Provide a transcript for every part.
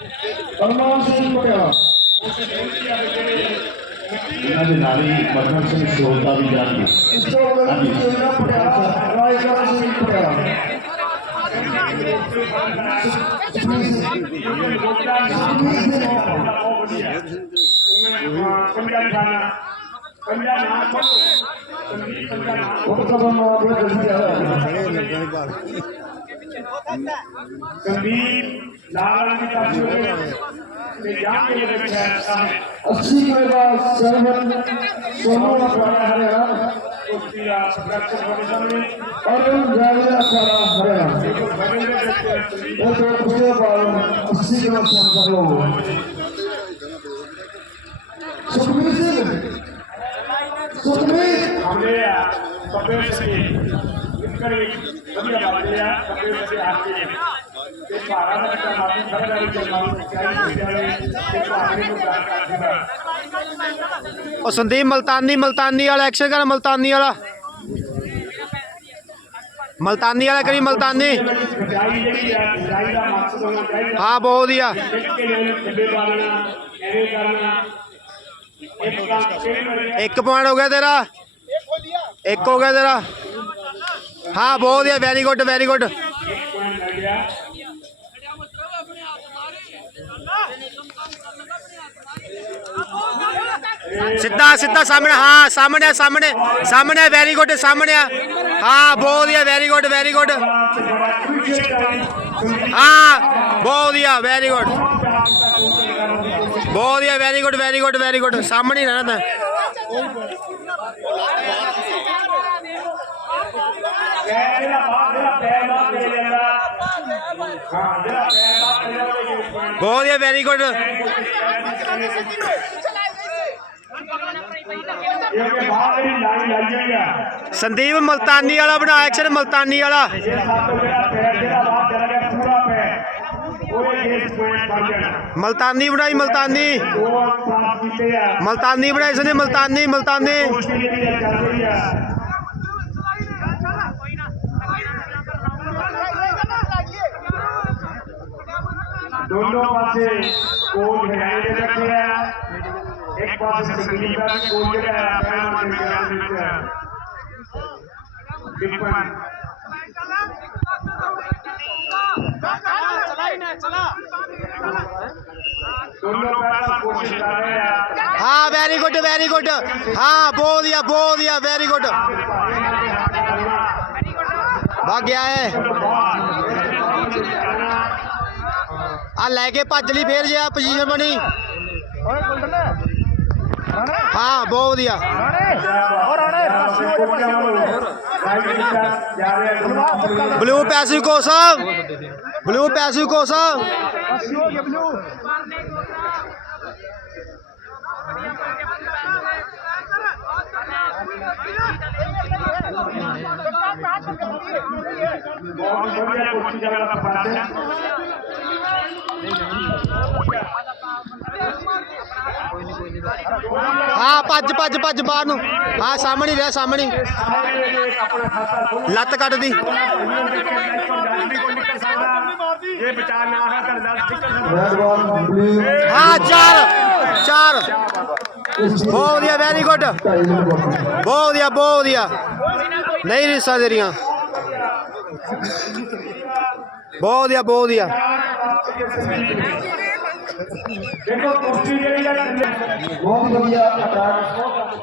ਅਰਮਾਨ ਸਿੰਘ ਪਟਿਆਲਾ ਇਹਨਾਂ ਦੇ ਨਾਲ ਹੀ ਮਰਮਨ ਸਿੰਘ ਸੋਲਦਾ ਵੀ ਜਾਣਗੇ ਇਸ ਤੋਂ ਅਗਲੇ ਜਿਹੜਾ ਪਟਿਆਲਾ ਰਾਏਗੜ੍ਹ ਸਿੰਘ ਪਟਿਆਲਾ ਉਹ ਕਦਮ ਨਾ ਆਪਣੇ ਜਲਦੀ ਆ ਸੰਦੀਪ ਲਾਲ ਦੀ ਤਸਵੀਰ ਤੇ ਜਾਂ ਕੇ ਵਿੱਚ ਹੈ ਸਾਹਮਣੇ 80 ਕਿਲੋ ਦਾ ਸੈਵਨ ਸੋਨੂ ਅਖਾੜਾ ਹਰਿਆਣਾ। ਕੁਸ਼ਤੀ ਦਾ ਪ੍ਰੈਕਟਿਸ ਹੋਣੇ ਸਾਹਮਣੇ। ਅਰੁਣ ਜਾਵੇਦ ਅਖਾੜਾ ਹਰਿਆਣਾ। ਦੇ ਵਿੱਚ ਇਹ ਦੋ ਕੁਸ਼ਤੇ ਬਾਲ 80 ਕਿਲੋ ਸੰਪਰ ਲੋ ਸੁਖਮੀਤ ਸਿੰਘ। ਸੁਖਮੀਤ ਹਮਲੇ ਆ। ਸਭੇ ਸੇ ਵਧੀਆ ਆ ਸਭੇ ਤੇ ਭਾਰਤ ਦਾ ਤੇ ਭਾਰਤ ਨੂੰ ਕਰਦਾ ਉਹ ਸੰਦੀਪ ਮਲਤਾਨੀ ਮਲਤਾਨੀ ਵਾਲਾ ਐਕਸ਼ਨ ਕਰ ਮਲਤਾਨੀ ਵਾਲਾ। ਮਲਤਾਨੀ ਵਾਲਾ ਕਰੀ ਮਲਤਾਨੀ। ਆ ਹਾਂ ਬਹੁਤ ਕਿਹੜੇ ਵੇਲੇ ਇੱਕ ਪੁਆਇੰਟ ਹੋ ਗਿਆ ਤੇਰਾ। ਇੱਕ ਹੋ ਗਿਆ ਤੇਰਾ। ਹਾਂ, ਬਹੁਤ ਵਧੀਆ ਵੈਰੀ ਗੁੱਡ ਵੈਰੀ ਗੁੱਡ ਸਿੱਧਾ ਸਿੱਧਾ, ਸਾਹਮਣੇ, ਹਾਂ, ਸਾਹਮਣੇ ਸਾਹਮਣੇ ਸਾਹਮਣੇ ਵੈਰੀ ਗੁੱਡ ਸਾਹਮਣੇ। ਹਾਂ, ਬਹੁਤ ਵਧੀਆ ਵੈਰੀ ਗੁੱਡ ਵੈਰੀ ਗੁੱਡ ਹਾਂ, ਬਹੁਤ ਵਧੀਆ ਵੈਰੀ ਗੁੱਡ ਬਹੁਤ ਵਧੀਆ very good very good very good ਸਾਹਮਣੇ ਰਹਿਣਾ ਤਾਂ। ਪੈਰ ਜਿਹੜਾ ਬਾਹਰ ਜਿਹੜਾ ਪੈਰ ਬਾਹਰ ਦੇ ਜਾਂਦਾ ਹਾਂ ਜਿਹੜਾ ਪੈਰ ਬਾਹਰ ਦੇ ਜਾਂਦਾ ਉਹ ਪੁਆਇੰਟ ਬਹੁਤ ਵਧੀਆ ਵੈਰੀ ਗੁੱਡ ਬਾਹਰ ਲਾਈਨ ਲੱਗ ਸੰਦੀਪ ਮਲਤਾਨੀ ਵਾਲਾ ਬਣਾ ਐਕਸ਼ਨ ਮਲਤਾਨੀ ਵਾਲਾ। ਜੇ ਸੱਤ ਜਿਹੜਾ ਪੈਰ ਜਿਹੜਾ ਬਾਹਰ ਚਲਾ ਗਿਆ ਪੂਰਾ ਪੈਰ। ਉਹਦੇ ਇਸ ਪੁਆਇੰਟ ਬਣ ਜਾਣਾ। ਮਲਤਾਨੀ ਬਣਾਈ ਮਲਤਾਨੀ। ਕੀਤੇ ਆ। ਮਲਤਾਨੀ ਬਣਾਈ ਇਸਨੇ ਮਲਤਾਨੀ ਮਲਤਾਨੀ। ਕੋਸ਼ਿਸ਼ ਜਿਹੜੀ ਆ ਚੱਲ ਰਹੀ ਆ। ਦੋਨੋਂ ਪਾਸੇ ਕੋਚ ਹਰਿਆਣੇ ਦੇ ਰੱਖੇ ਆ ਇੱਕ ਪਾਸੇ ਸੰਦੀਪ ਦਾ ਕੋਚ ਜਿਹੜਾ ਹੈ ਪਹਿਲਾਂ ਦੇ ਮਿਆਨ ਦੇ ਵਿੱਚ ਹੈ ਬਿਲਕੁਲ ਦੋਨੋਂ ਪਹਿਲਾਂ ਕੋਸ਼ਿਸ਼ ਕਰ ਰਹੇ ਆ ਹਾਂ ਵੈਰੀ ਗੁੱਡ ਵੈਰੀ ਗੁੱਡ ਹਾਂ ਬਹੁਤ ਵਧੀਆ ਬਹੁਤ ਵਧੀਆ ਵੈਰੀ ਗੁੱਡ ਵਗ ਗਿਆ ਹੈ ਆ ਲੈ ਕੇ ਭੱਜ ਲਈ ਫੇਰ ਜੇ ਪੋਜੀਸ਼ਨ ਬਣੀ। ਹਾਂ ਬਹੁਤ ਵਧੀਆ। ਬਲੂ ਪੈਸਿਵ ਕੋਸ। ਬਲੂ ਪੈਸਿਵ ਕੋਸ। ਬਹੁਤ ਵਧੀਆ ਕੋਸ਼ਿਸ਼ ਕਰ ਰਿਹਾ ਫਰਜ਼ ਹਾਂ ਭੱਜ ਭੱਜ ਭੱਜ ਬਾਹਰ ਨੂੰ। ਹਾਂ, ਸਾਹਮਣੇ ਰਹਿ, ਸਾਹਮਣੇ। ਲੱਤ ਕੱਢਦੀ ਇਹ ਬਚਾ ਨਾ ਹੈ ਤਾਂ ਦਸ ਹਾਂ ਚਾਰ ਚਾਰ। ਬਹੁਤ ਵਧੀਆ ਵੈਰੀ ਗੁੱਡ ਬਹੁਤ ਵਧੀਆ ਬਹੁਤ ਵਧੀਆ। ਨਹੀਂ ਰਿਸਾ ਦੇ ਬਹੁਤ ਵਧੀਆ ਬਹੁਤ ਵਧੀਆ। ਦੇਖੋ ਕੁਸ਼ਤੀ ਜਿਹੜੀ ਹੈ ਬਹੁਤ ਵਧੀਆ ਅਟੈਕ।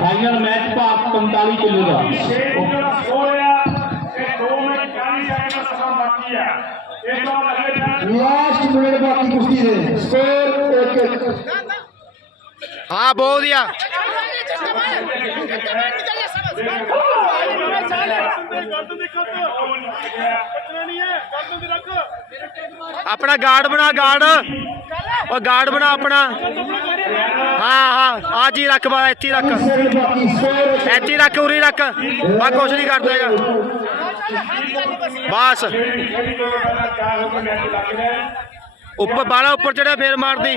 ਫਾਈਨਲ ਮੈਚ ਭਾਗ 45 ਕਿਲੋ ਦਾ ਛੇ ਜਿਹੜਾ ਸਕੋਰ ਆ ਤੇ 2 ਮਿੰਟ 40 ਸੈਕਿੰਡ ਦਾ ਸਮਾਂ ਬਾਕੀ ਆ। ਇਸ ਤੋਂ ਬਾਅਦ ਅਗਲੇ ਮੈਚ ਲਾਸਟ ਮਿੰਟ ਬਾਕੀ ਕੁਸ਼ਤੀ ਦੇ ਸਕੋਰ 1-1 ਹਾਂ ਬਹੁਤ ਵਧੀਆ। ਆਪਣਾ ਗਾਰਡ ਬਣਾ ਗਾਰਡ ਉਹ ਗਾਰਡ ਬਣਾ ਆਪਣਾ। ਹਾਂ ਹਾਂ, ਆ ਜੀ ਰੱਖ ਬਾ ਇੱਥੇ ਰੱਖ। ਸੈਕਿੰਡ ਇੱਥੇ ਰੱਖ, ਉਰੀ ਰੱਖ। ਬਾ ਕੁਛ ਨਹੀਂ ਕਰਦਾ ਹੈਗਾ। ਬਸ। ਜਿਹੜੀ ਉੱਪਰ ਬਾਲਾ ਉੱਪਰ ਚੜਿਆ, ਫੇਰ ਮਾਰਦੀ।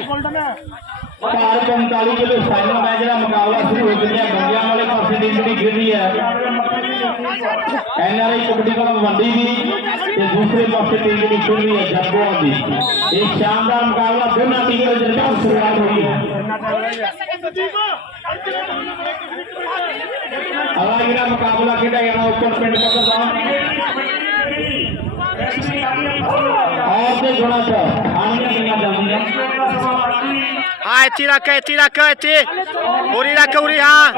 ਭਾਰ 45 ਕਿਲੋ ਫਾਈਨਲ ਮੈਚ ਦਾ ਮੁਕਾਬਲਾ ਸ਼ੁਰੂ ਹੋ ਚੁੱਕਿਆ ਬੰਦਿਆਂ ਵਾਲੇ ਪਾਸੇ ਦੀ ਜਿਹੜੀ ਖੇਡ ਰਹੀ ਹੈ ਐਨਆਰਆਈ ਕਬੱਡੀ ਕਲੱਬ ਮੰਡੀ ਦੀ ਤੇ ਦੂਸਰੇ ਪਾਸੇ ਟੀਮ ਜਿਹੜੀ ਖੇਡ ਰਹੀ ਹੈ ਜੱਗੋਆ ਦੀ ਇਹ ਸ਼ਾਨਦਾਰ ਮੁਕਾਬਲਾ ਦੋਨਾਂ ਟੀਮਾਂ ਦੇ ਦਰਮਿਆਨ ਸ਼ੁਰੂਆਤ ਹੋਈ ਹੈ ਅਗਲਾ ਜਿਹੜਾ ਮੁਕਾਬਲਾ ਖੇਡਿਆ ਜਾਣਾ ਉੱਪਰ ਪਿੰਡ ਪੱਧਰ ਦਾ ਔਰ ਦੇ ਗੁਣਾ ਚ ਆਣੀਆਂ ਗਈਆਂ ਜਾਂਦੀਆਂ ਹਾਂ ਇੱਥੇ ਰੱਖ ਇੱਥੇ ਰੱਖ, ਇੱਥੇ। ਉਰੀ ਰੱਖ ਉਰੀ, ਹਾਂ।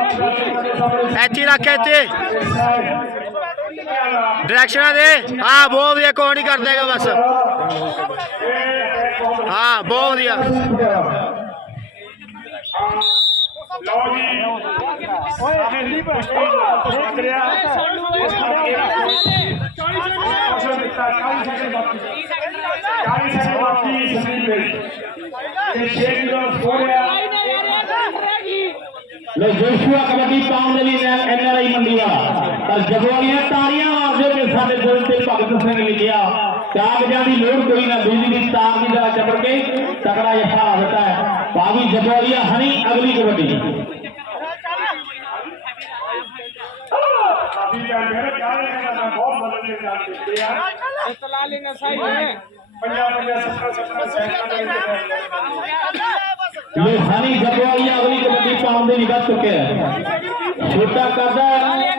ਇੱਥੇ ਰੱਖ, ਇੱਥੇ। ਡਾਇਰੈਕਸ਼ਨਾਂ ਦੇ। ਹਾਂ, ਬਹੁਤ ਵਧੀਆ, ਕੋਈ ਨਹੀਂ ਕਰ ਬਸ। ਹਾਂ, ਬਹੁਤ ਵਧੀਆ। ਲਓ ਜੀ ਓਏ ਹਿੰਦੀ ਪਰ ਲੱਗ ਰਿਹਾ ਇਸ ਕਰਕੇ ਅਸਲ ਦਿੱਤਾ 40 ਸੈਕਿੰਡ ਬਾਕੀ। 40 ਸੈਕਿੰਡ ਬਾਕੀ। ਤੇ 6 ਕਿਲੋ ਸਕੋਰ ਆ ਲੋ ਜੋਸ਼ੂਆ ਕਬੱਡੀ ਪਾਉਣ ਦੇ ਲਈ ਐਨਆਰਆਈ ਮੰਡੀ ਵਾਲਾ ਤਾਂ ਜਗਵਾਲੀਆਂ ਤਾੜੀਆਂ ਮਾਰਦੇ ਕਿ ਸਾਡੇ ਦਿਲ ਤੇ ਭਗਤ ਸਿੰਘ ਲਿਖਿਆ ਕਾਗਜ਼ਾਂ ਦੀ ਲੋੜ ਕੋਈ ਨਾ ਬਿਜਲੀ ਦੀ ਤਾਰ ਦੀ ਤਰ੍ਹਾਂ ਚੱਪੜ ਕੇ ਤਕੜਾ ਜਿਹਾ ਹਾਰਾ ਦਿੱਤਾ ਹੈ। ਬਾਗੀ ਜਗਵਾਲੀਆ ਹਣੀ ਅਗਲੀ ਕਬੱਡੀ। ਦਾ ਬਹੁਤ ਮਦਦ ਦੇ ਨਾਲ ਦਿੱਤੇ ਆ ਤਲਾ ਲੈਣਾ ਸਹੀ ਹੈ ਪੰਜਾਬ ਪੰਜਾਬ 17 17 ਸੈਕਿੰਡ ਦੇ ਵਿੱਚ ਇਹ ਹਣੀ ਜਗਵਾਲੀਆ ਅਗਲੀ ਕਬੱਡੀ ਪਾਉਣ ਦੇ ਲਈ ਵੱਧ ਚੁੱਕਿਆ ਹੈ। ਛੋਟਾ ਕਰਦਾ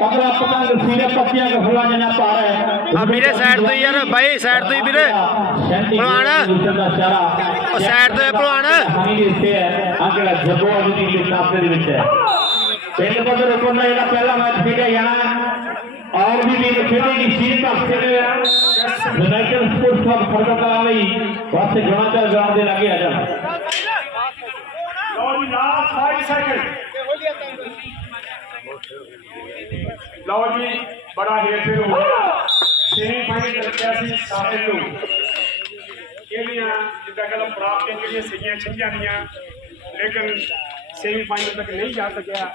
ਪਤਲਾ ਪਤੰਗ ਸੀਰੇ ਪੱਤੀਆਂ ਗਫਲਾ ਜਨਾ ਪਾ ਰਿਹਾ ਹੈ ਆ ਵੀਰੇ ਸਾਈਡ ਤੋਂ ਯਾਰ ਬਾਈ ਸਾਈਡ ਤੋਂ ਹੀ ਵੀਰੇ। ਭਲਵਾਨ। ਉਹ ਸਾਈਡ ਤੋਂ ਭਲਵਾਨ। ਹਣੀ ਦੇ ਇੱਥੇ ਹੈ। ਆ ਜਿਹੜਾ ਜੱਗੋ ਦੀ ਟੀਮ ਦੇ ਵਿੱਚ ਹੈ। ਪਿੰਡ ਪੱਧਰ ਉੱਪਰ ਦਾ ਜਿਹੜਾ ਪਹਿਲਾ ਮੈਚ ਖੇਡਿਆ ਜਾਣਾ ਔਰ ਵੀ ਟੀਮ ਖੇਡੇਗੀ ਸੀਟ ਪਾਸੇ ਦੇ ਯੂਨਾਈਟਿਡ ਸਪੋਰਟਸ ਕਲੱਬ ਫਰਕਤਾਂ ਲਈ ਵਾਸਤੇ ਜੋਨਾ ਚਾਰ ਗਰਾਊਂਡ ਦੇ ਲਾਗੇ ਆ ਜਾਣਾ ਲਓ ਜੀ ਲਾਸਟ 5 ਸੈਕਿੰਡ ਲਓ ਜੀ ਬੜਾ ਹੇਰ ਹੋ ਗਿਆ ਸੇਮੀ ਫਾਈਨਲ ਚੱਲਿਆ ਸੀ ਸਾਰੇ ਨੂੰ ਇਹਦੀਆਂ ਜਿੱਦਾਂ ਕਹਿੰਦਾ ਪ੍ਰਾਪਤੀਆਂ ਜਿਹੜੀਆਂ ਸੀਗੀਆਂ ਛੀਆਂ ਦੀਆਂ ਲੇਕਿਨ ਸੇਮੀ ਫਾਈਨਲ ਤੱਕ ਨਹੀਂ ਜਾ ਸਕਿਆ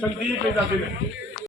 ਸੰਦੀਪ ਦਾ ਦਿਨ